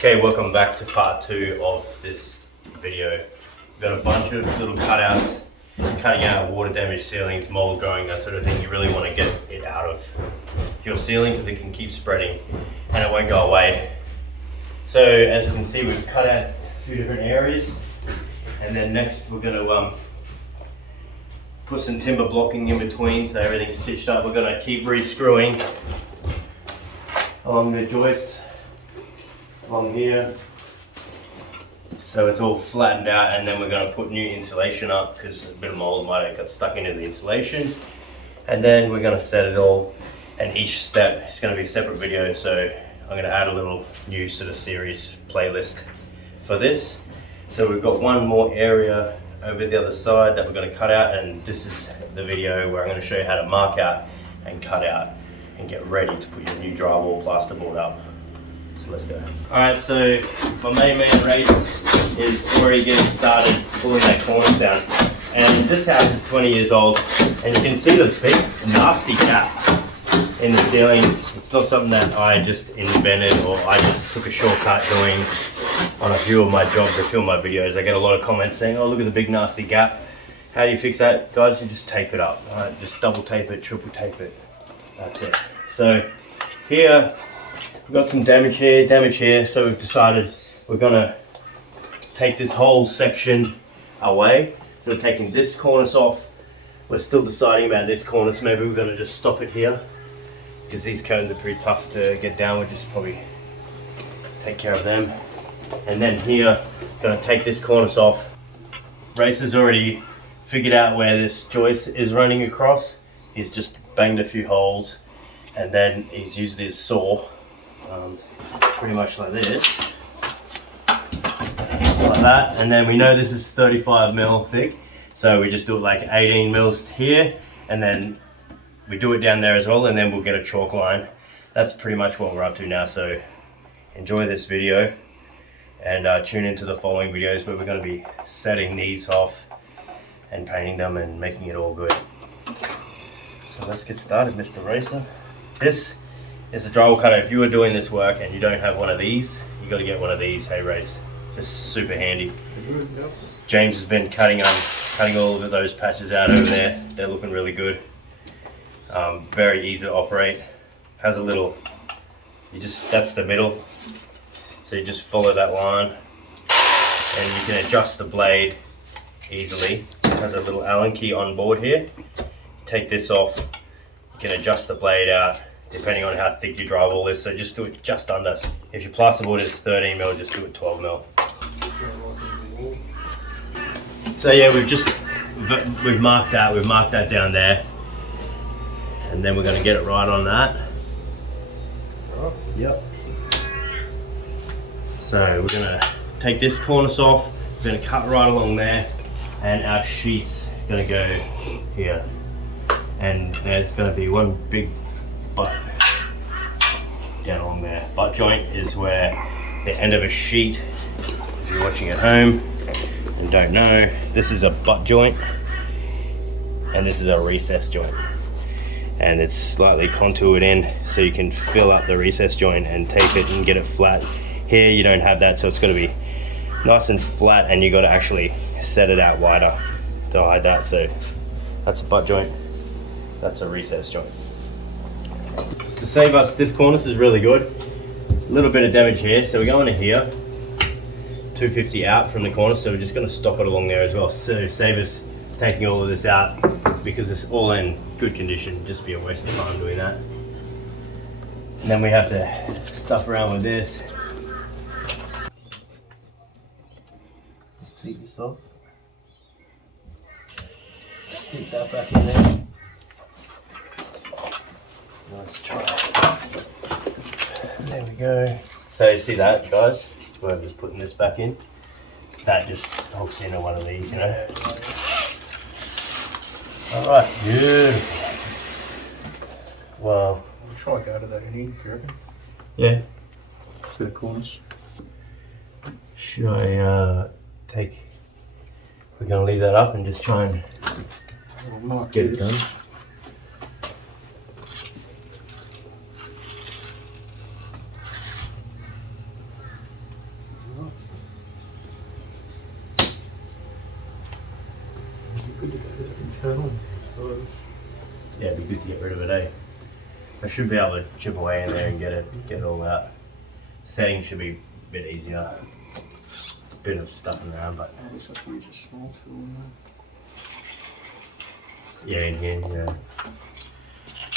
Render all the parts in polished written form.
Okay, welcome back to part 2 of this video. We've got a bunch of little cutouts, cutting out water damaged ceilings, mold growing, that sort of thing. You really want to get it out of your ceiling because it can keep spreading and it won't go away. So as you can see, we've cut out a few different areas, and then next we're going to put some timber blocking in between so everything's stitched up. We're going to keep re-screwing along the joists along here so it's all flattened out, and then we're going to put new insulation up because a bit of mold might have got stuck into the insulation, and then we're going to set it all, and each step is going to be a separate video. So I'm going to add a little new sort of series playlist for this. So we've got one more area over the other side that we're going to cut out, and this is the video where I'm going to show you how to mark out and cut out and get ready to put your new drywall plasterboard up. So let's go. Alright, so my main man Race is already getting started pulling that cornice down. And this house is 20 years old, and you can see the big nasty gap in the ceiling. It's not something that I just invented or I just took a shortcut doing on a few of my jobs, a few of my videos. I get a lot of comments saying, oh, look at the big nasty gap. How do you fix that? Guys, you just tape it up. Alright, just double tape it, triple tape it. That's it. So here, we've got some damage here, so we've decided we're gonna take this whole section away. So we're taking this cornice off. We're still deciding about this cornice. Maybe we're gonna just stop it here because these curtains are pretty tough to get down. We'll just probably take care of them. And then here, gonna take this cornice off. Race has already figured out where this joist is running across. He's just banged a few holes, and then he's used his saw pretty much like this, like that, and then we know this is 35 mil thick, so we just do it like 18 mils here, and then we do it down there as well, and then we'll get a chalk line. That's pretty much what we're up to now. So enjoy this video and tune into the following videos where we're going to be setting these off and painting them and making it all good. So let's get started, Mr. Racer. This is a drywall cutter. If you are doing this work and you don't have one of these, you got to get one of these. Hey, Race, just super handy. James has been cutting all of those patches out over there. They're looking really good. Very easy to operate. Has a little, that's the middle. So you just follow that line, and you can adjust the blade easily. It has a little Allen key on board here. Take this off, you can adjust the blade out depending on how thick your drywall is, so just do it just under. If your plasterboard is 13 mil, just do it 12 mil. So yeah, we've marked that down there, and then we're going to get it right on that. Yep. So we're going to take this cornice off, we're going to cut right along there, and our sheet's going to go here. And there's going to be one big butt down along there. Butt joint is where the end of a sheet, if you're watching at home and don't know, this is a butt joint and this is a recess joint. And it's slightly contoured in so you can fill up the recess joint and tape it and get it flat. Here you don't have that, so it's got to be nice and flat, and you got to actually set it out wider to hide that. So that's a butt joint. That's a recess joint. To save us, this cornice is really good. A little bit of damage here, so we're going to here, 250 out from the cornice, so we're just going to stop it along there as well. So save us taking all of this out, because it's all in good condition. Just be a waste of time doing that. And then we have to stuff around with this. Just take this off. Stick that back in there. Let's try it. There we go. So you see that, guys? Where I'm just putting this back in. That just hooks into one of these, you know. Alright, beautiful. Wow. I'll try to go to that any, do you reckon? Yeah. Bit of cornice. Should I we're going to leave that up and just try and get it done. kernel, I suppose. Yeah, it'd be good to get rid of it, eh? I should be able to chip away in there and get it all out. Setting should be a bit easier. Just a bit of stuff around, but I guess I could use a small tool in yeah, in here, yeah.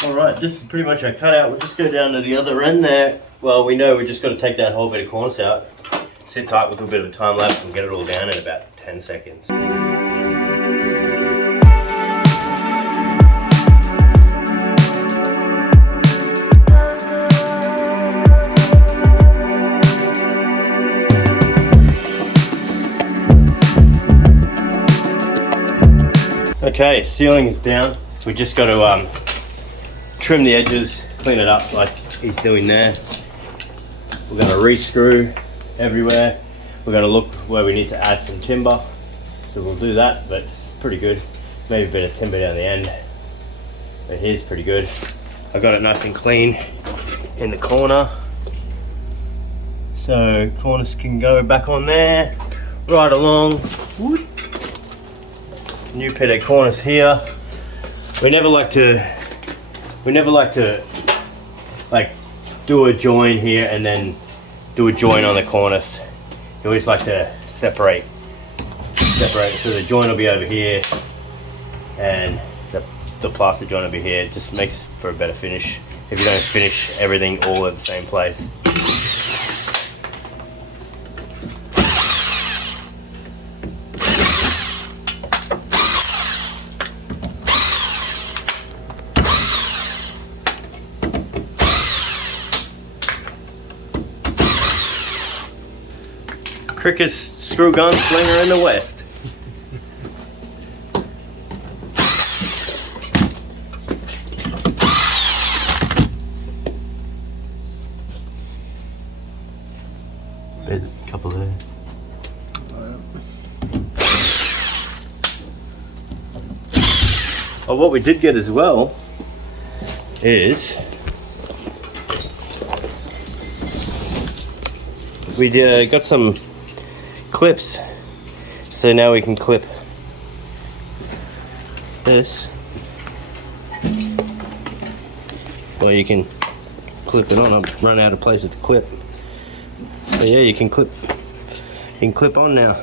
Alright, this is pretty much our cutout. We'll just go down to the other end there. Well, we know we just got to take that whole bit of cornice out. Sit tight, we'll do a bit of a time lapse and get it all down in about 10 seconds. Okay, ceiling is down. We just got to trim the edges, clean it up like he's doing there. We're going to re-screw everywhere. We're going to look where we need to add some timber. So we'll do that, but it's pretty good. Maybe a bit of timber down the end. But here's pretty good. I got it nice and clean in the corner. So cornice can go back on there, right along. New pit of cornice here. We never like to like do a join here and then do a join on the cornice. You always like to separate. So the join will be over here and the plaster joint will be here. It just makes for a better finish if you don't finish everything all at the same place. Quickest screw gun slinger in the West. A couple there. Oh, what we did get as well is we got some clips, so now we can clip this. Well, you can clip it on. I've run out of places to clip. But yeah, you can clip on now.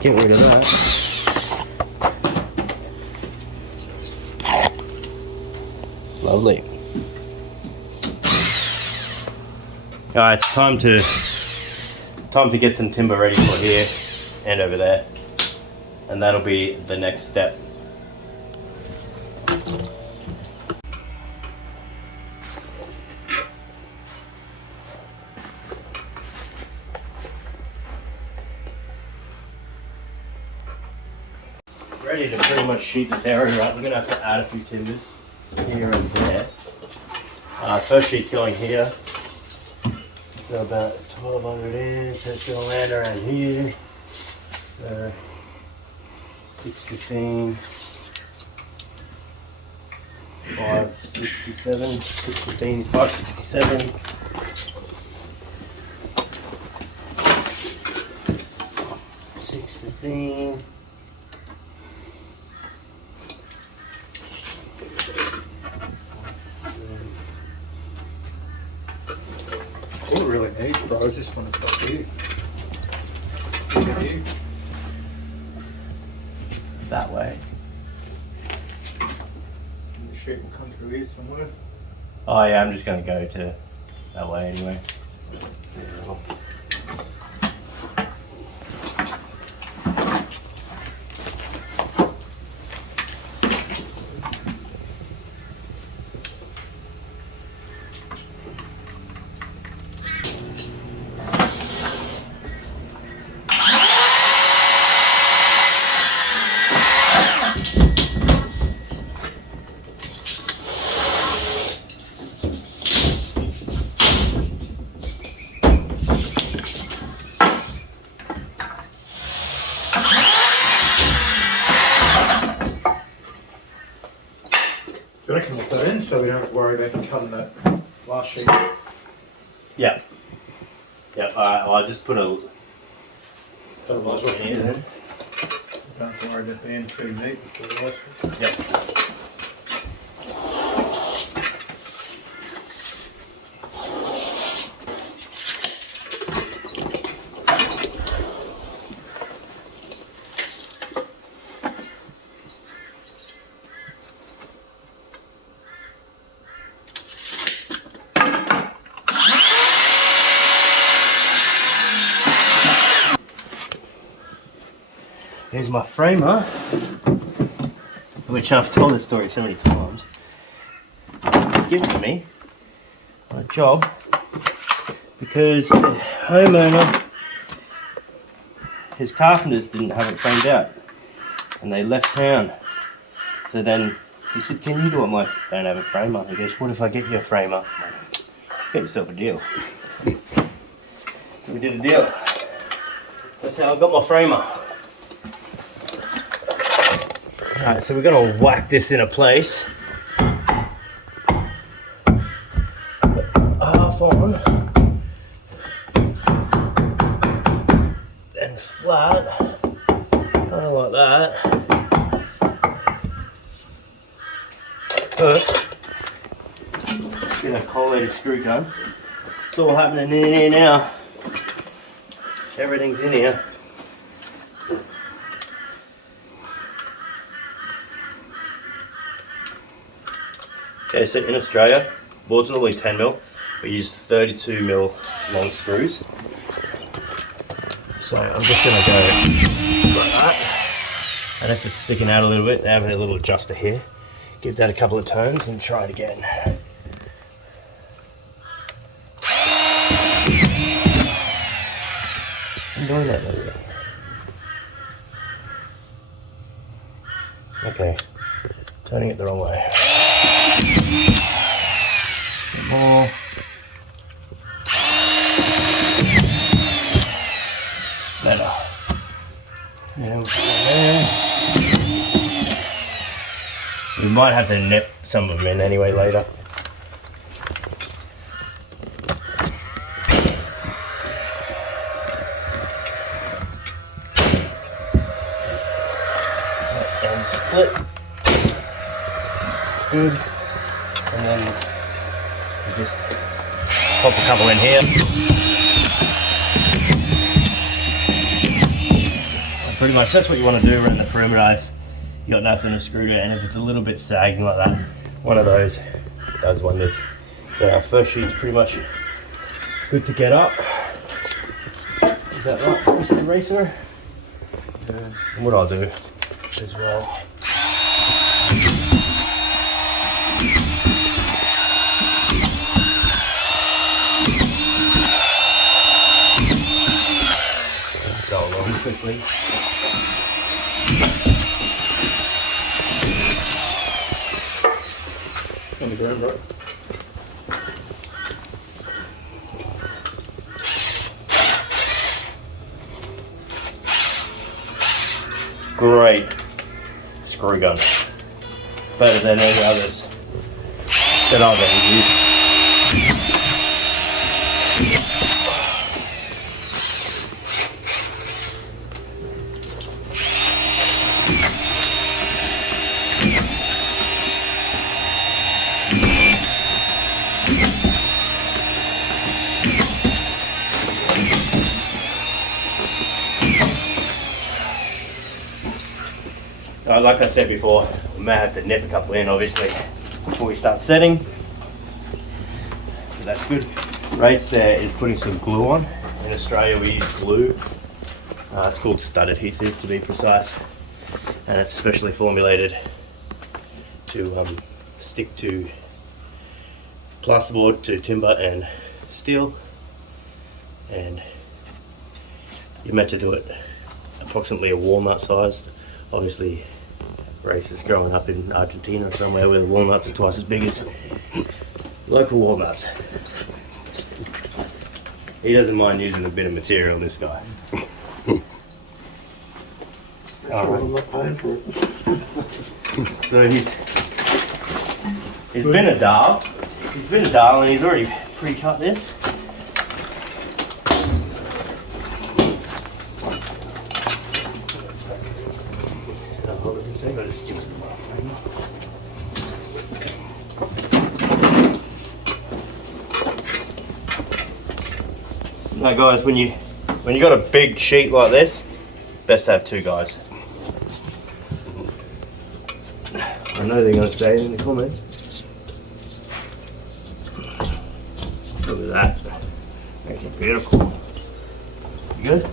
Get rid of that. Lovely. All right, it's time to get some timber ready for here and over there, and that'll be the next step. Ready to pretty much sheet this area up. We're gonna have to add a few timbers here and there. First sheet going here. Got about 1200 in, so it's going to land around here. So 615, 567, 615, 567. 615. All it really needs, bro, is this one up here. That way. And the sheet will come through here somewhere. Oh yeah, I'm just going to go to that way anyway. I reckon we'll put it in so we don't have to worry about cutting that last sheet. Yeah. Yeah, alright, well, I'll just put a Otherwise, we'll here then. Don't worry about being too neat with the rest. Yep. Here's my framer, which I've told this story so many times. Given to me on a job because the homeowner, his carpenters didn't have it framed out and they left town. So then he said, "Can you do it?" I'm like, "Don't have a framer." He goes, "What if I get you a framer?" I'm like, "Get yourself a deal." So we did a deal. That's how I got my framer. Alright, so we're going to whack this into place. Half on and flat, kind of like that. First, get a collated screw gun. It's all happening in here now. Everything's in here. Okay, so in Australia, boards are normally 10mm. We use 32mm long screws. So I'm just going to go like that. And if it's sticking out a little bit, I have a little adjuster here. Give that a couple of turns and try it again. I'm doing that maybe. Okay, turning it the wrong way. More. Better. Yeah, we might have to nip some of them in anyway later. And split. Good. And then you just pop a couple in here. And pretty much that's what you want to do around the perimeter. If you got nothing to screw to, and if it's a little bit sagging like that, one of those does wonders. So our first sheet's pretty much good to get up. Is that right, Mr. Racer? Yeah. And what I'll do as well. Go along quickly. On the ground, bro. Great screw gun. Better than any others that I've ever used. Like I said before, we may have to nip a couple in obviously before we start setting. But that's good. Race there is putting some glue on. In Australia we use glue. It's called stud adhesive to be precise. And it's specially formulated to stick to plasterboard, to timber and steel. And you're meant to do it approximately a walnut sized. Obviously Race is growing up in Argentina or somewhere where the walnuts are twice as big as local walnuts. He doesn't mind using a bit of material, this guy. I'm not paying for it. So he's been a doll. He's been a doll and he's already pre-cut this. Now guys, when you got a big sheet like this, best to have 2 guys. I know they're going to say it in the comments. Look at that. Makes it beautiful. You good?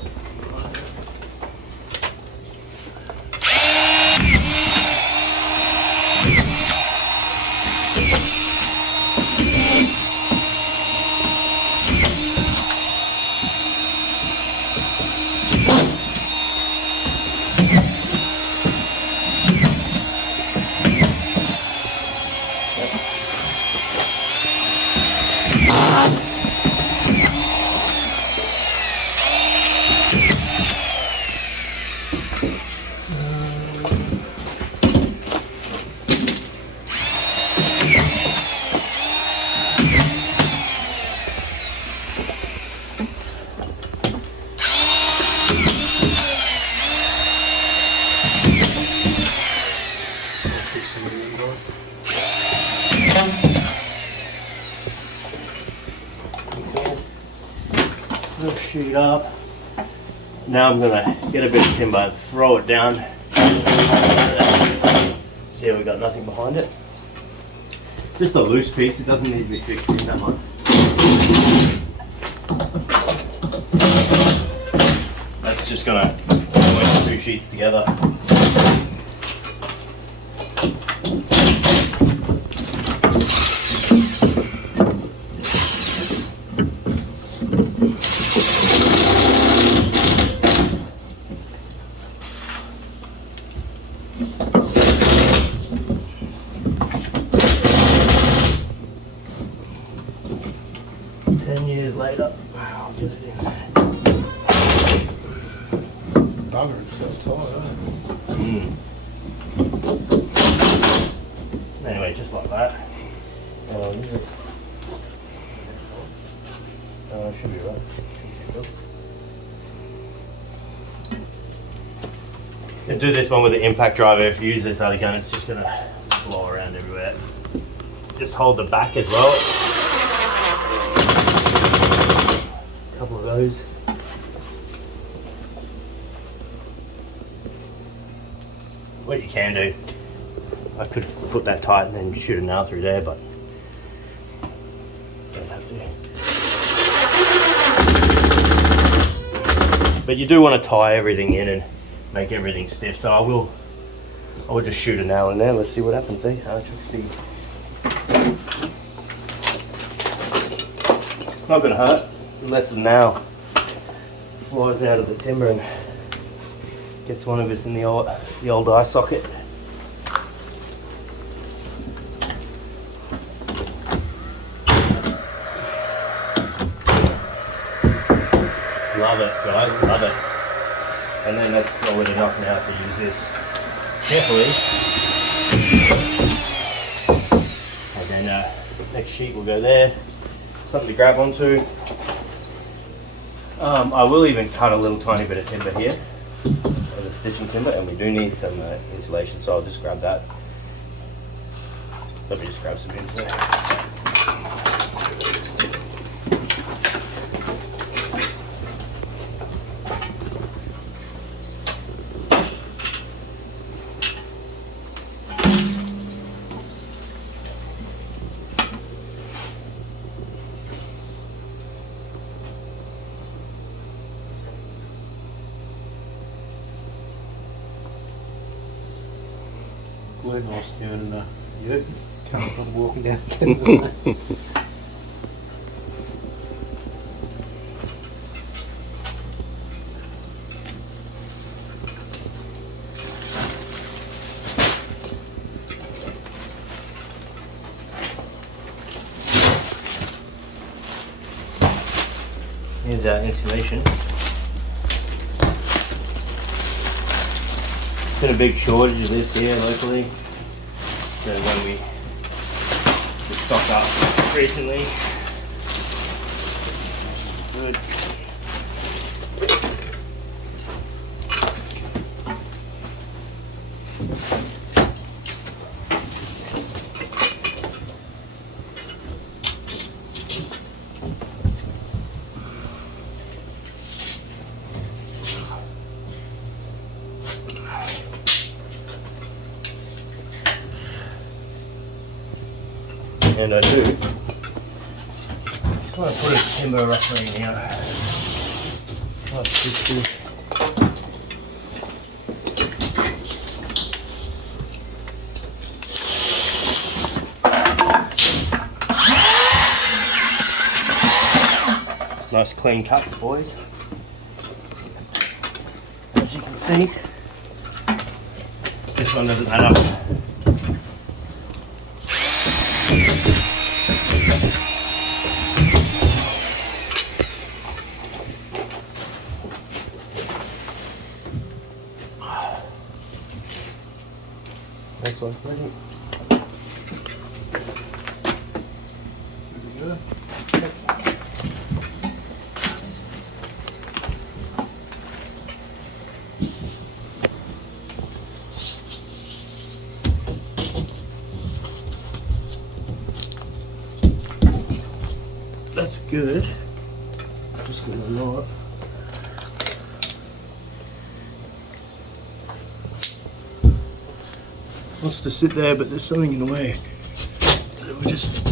Sheet up. Now I'm gonna get a bit of timber, throw it down. See how we got nothing behind it. Just a loose piece, it doesn't need to be fixed in that much. That's just gonna join the 2 sheets together. Later, I'll get it in there. Bugger, it's so tight, Anyway, just like that. Should be right. And do this one with the impact driver. If you use this other gun, it's just gonna blow around everywhere. Just hold the back as well. Couple of those. What you can do, I could put that tight and then shoot a nail through there, but don't have to. But you do want to tie everything in and make everything stiff, so I will just shoot a nail in there. Let's see what happens. See how it not gonna hurt. Unless the nail flies out of the timber and gets one of us in the old eye socket. Love it, guys, love it. And then that's solid enough now to use this carefully. And then next sheet will go there. Something to grab onto. I will even cut a little tiny bit of timber here as a stitching timber, and we do need some insulation, so I'll just grab that. Let me just grab some insulation. We're nice doing you come walking down. Here's our insulation. Been a big shortage of this here locally, so when we stocked up recently, good. And I do. I'm going to put a timber rougher in here. Like this. Nice clean cuts, boys. As you can see, this one doesn't add up. Next one's ready. Good. That's good. Just gonna knot. Wants to sit there, but there's something in the way. So we just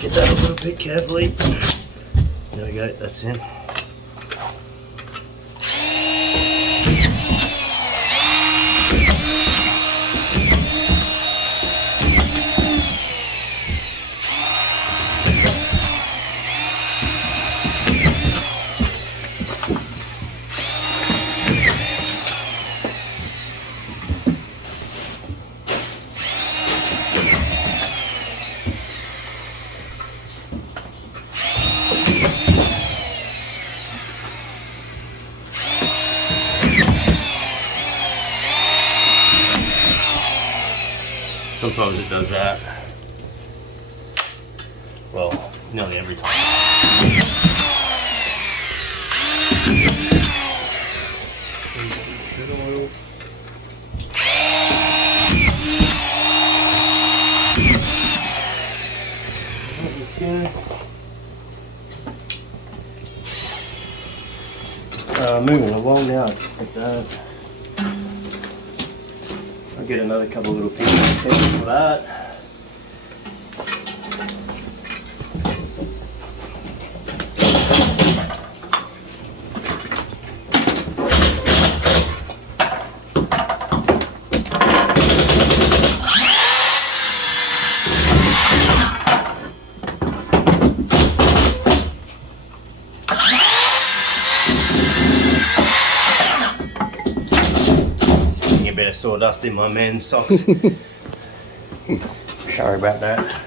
get that a little bit carefully. There we go, that's in. Sometimes it does that. Well, nearly every time. Moving along now, just like that. I'll get another couple little pieces for that. A bit of sawdust in my man's socks. Sorry about that.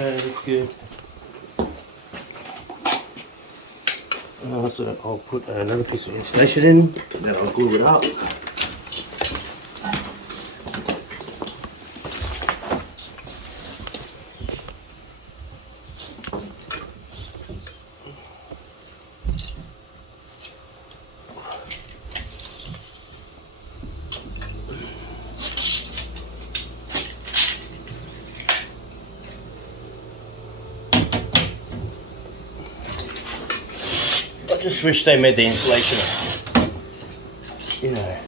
Okay, that's good. So I'll put another piece of insulation in, then I'll glue it up. I just wish they made the insulation